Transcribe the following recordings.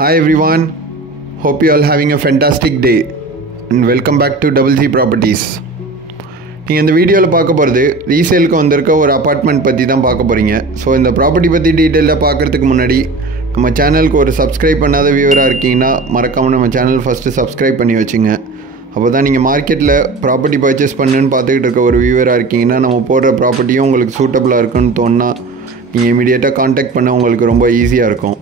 Hi everyone, hope you all having a fantastic day and welcome back to Double C Properties. நீங்கள் இந்த வீடியோவில் பார்க்க போகிறது ரீசேலுக்கு வந்திருக்க ஒரு அப்பார்ட்மெண்ட் பற்றி தான் பார்க்க போகிறீங்க. ஸோ இந்த ப்ராப்பர்ட்டி பற்றி டீட்டெயிலாக பார்க்குறதுக்கு முன்னாடி நம்ம சேனலுக்கு ஒரு சப்ஸ்கிரைப் பண்ணாத வியூவராக இருக்கீங்கன்னா மறக்காமல் நம்ம சேனல் ஃபஸ்ட்டு சப்ஸ்கிரைப் பண்ணி வச்சுங்க. அப்போ தான் நீங்கள் மார்க்கெட்டில் ப்ராப்பர்ட்டி பர்ச்சேஸ் பண்ணுன்னு பார்த்துக்கிட்டு இருக்க ஒரு வியூவராக இருக்கீங்கன்னா நம்ம போடுற ப்ராப்பர்ட்டியும் உங்களுக்கு சூட்டபுளாக இருக்குன்னு தோணுனா நீங்கள் இமீடியட்டாக காண்டாக்ட் பண்ண உங்களுக்கு ரொம்ப ஈஸியாக இருக்கும்.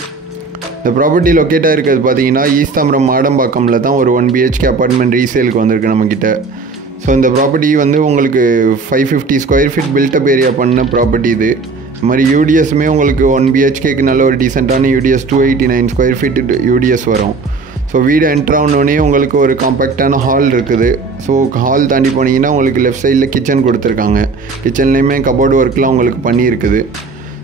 இந்த ப்ராப்பர்ட்டி லொக்கேட்டாக இருக்கிறது பார்த்தீங்கன்னா ஈஸ்தாம்பரம் மாடம்பாக்கமில் தான் ஒரு 1 BHK அப்பார்ட்மெண்ட் ரீசேலுக்கு வந்திருக்கு நம்மக்கிட்ட. ஸோ இந்த ப்ராப்பர்ட்டி வந்து உங்களுக்கு 550 ஸ்கொயர் ஃபீட் பில்டப் ஏரியா பண்ண ப்ராப்பர்ட்டி இது. இது மாதிரி யூடிஎஸ்ஸுமே உங்களுக்கு 1 BHKக்கு நல்ல ஒரு டீசெண்டான யூடிஎஸ் 289 ஸ்கொயர் ஃபீட் யூடிஎஸ் வரும். ஸோ வீடு என்ட்ரானோடனே உங்களுக்கு ஒரு காம்பேக்டான ஹால் இருக்குது. ஸோ ஹால் தாண்டி போனீங்கன்னா உங்களுக்கு லெஃப்ட் சைடில் கிச்சன் கொடுத்துருக்காங்க. கிச்சன்லேயுமே கபோர்டு ஒர்க்லாம் உங்களுக்கு பண்ணியிருக்குது.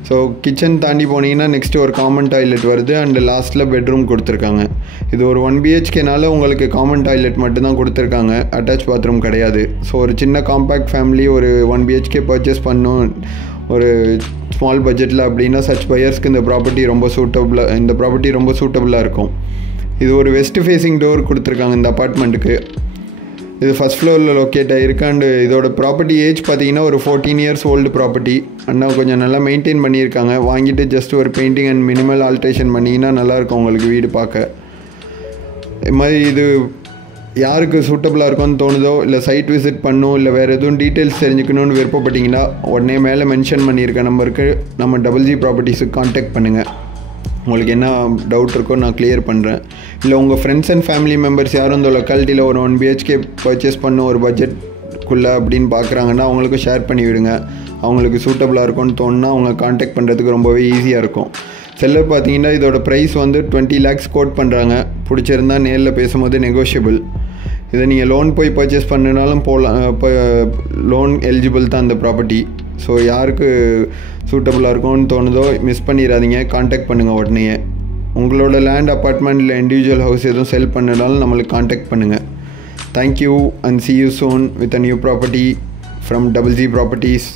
ஸோ கிச்சன் தாண்டி போனீங்கன்னா நெக்ஸ்ட்டு ஒரு காமன் டாய்லெட் வருது அண்ட் லாஸ்ட்டில் பெட்ரூம் கொடுத்துருக்காங்க. இது ஒரு 1 BHKனால உங்களுக்கு காமன் டாய்லெட் மட்டும்தான் கொடுத்துருக்காங்க, அட்டாச் பாத்ரூம் கிடையாது. ஸோ ஒரு சின்ன காம்பேக்ட் ஃபேமிலி ஒரு 1 BHK பர்ச்சேஸ் பண்ணும் ஒரு ஸ்மால் பட்ஜெட்டில் அப்படின்னா சச் பையர்ஸ்க்கு இந்த ப்ராப்பர்ட்டி ரொம்ப சூட்டபுளாக இருக்கும். இது ஒரு வெஸ்ட் ஃபேஸிங் டோர் கொடுத்துருக்காங்க இந்த அப்பார்ட்மெண்ட்டுக்கு. இது ஃபஸ்ட் ஃப்ளோரில் லொக்கேட் ஆகிருக்கு அண்டு இதோட ப்ராப்பர்ட்டி ஏஜ் பார்த்தீங்கன்னா ஒரு 14 இயர்ஸ் ஓல்டு ப்ராப்பர்ட்டி. அண்ணா கொஞ்சம் நல்லா மெயின்டைன் பண்ணியிருக்காங்க. வாங்கிட்டு ஜஸ்ட் ஒரு பெயிண்டிங் அண்ட் மினிமல் ஆல்ட்ரேஷன் பண்ணிங்கன்னா நல்லாயிருக்கும் உங்களுக்கு வீடு பார்க்க. இது மாதிரி இது யாருக்கு சூட்டபுளாக இருக்கும்னு தோணுதோ இல்லை சைட் விசிட் பண்ணும் இல்லை வேறு எதுவும் டீட்டெயில்ஸ் தெரிஞ்சுக்கணுன்னு விருப்பப்பட்டிங்கன்னா உடனே மேலே மென்ஷன் பண்ணியிருக்க நம்பருக்கு நம்ம டபுள் ஜி ப்ராப்பர்ட்டிஸுக்கு காண்டாக்ட் பண்ணுங்கள். உங்களுக்கு என்ன டவுட் இருக்கோ நான் கிளியர் பண்ணுறேன். இல்லை உங்கள் ஃப்ரெண்ட்ஸ் அண்ட் ஃபேமிலி மெம்பர்ஸ் யாரும் இந்த லொக்காலிட்டியில் ஒரு 1 BHK பர்ச்சேஸ் பண்ண ஒரு பட்ஜெட்குள்ளே அப்படின்னு பார்க்குறாங்கன்னா அவங்களுக்கும் ஷேர் பண்ணி விடுங்க. அவங்களுக்கு சூட்டபுளாக இருக்கும்னு தோணுன்னா அவங்க காண்டாக்ட் பண்ணுறதுக்கு ரொம்பவே ஈஸியாக இருக்கும். செல்லர் பார்த்தீங்கன்னா இதோட ப்ரைஸ் வந்து 20 lakhs கோட் பண்ணுறாங்க. பிடிச்சிருந்தா நேரில் பேசும்போது நெகோஷியபிள். இதை நீங்கள் லோன் போய் பர்ச்சேஸ் பண்ணினாலும் போகலாம். இப்போ லோன் எலிஜிபிள் தான் இந்த ப்ராப்பர்ட்டி. ஸோ யாருக்கு சூட்டபுளாக இருக்கும்னு தோணுதோ மிஸ் பண்ணிடாதீங்க, காண்டாக்ட் பண்ணுங்கள் உடனே. உங்களோட லேண்ட் அப்பார்ட்மெண்ட் இல்லை இண்டிவிஜுவல் ஹவுஸ் எதுவும் செல் பண்ணினாலும் நம்மளுக்கு காண்டாக்ட் பண்ணுங்கள். Thank you and see you soon with a new property from Double Z Properties.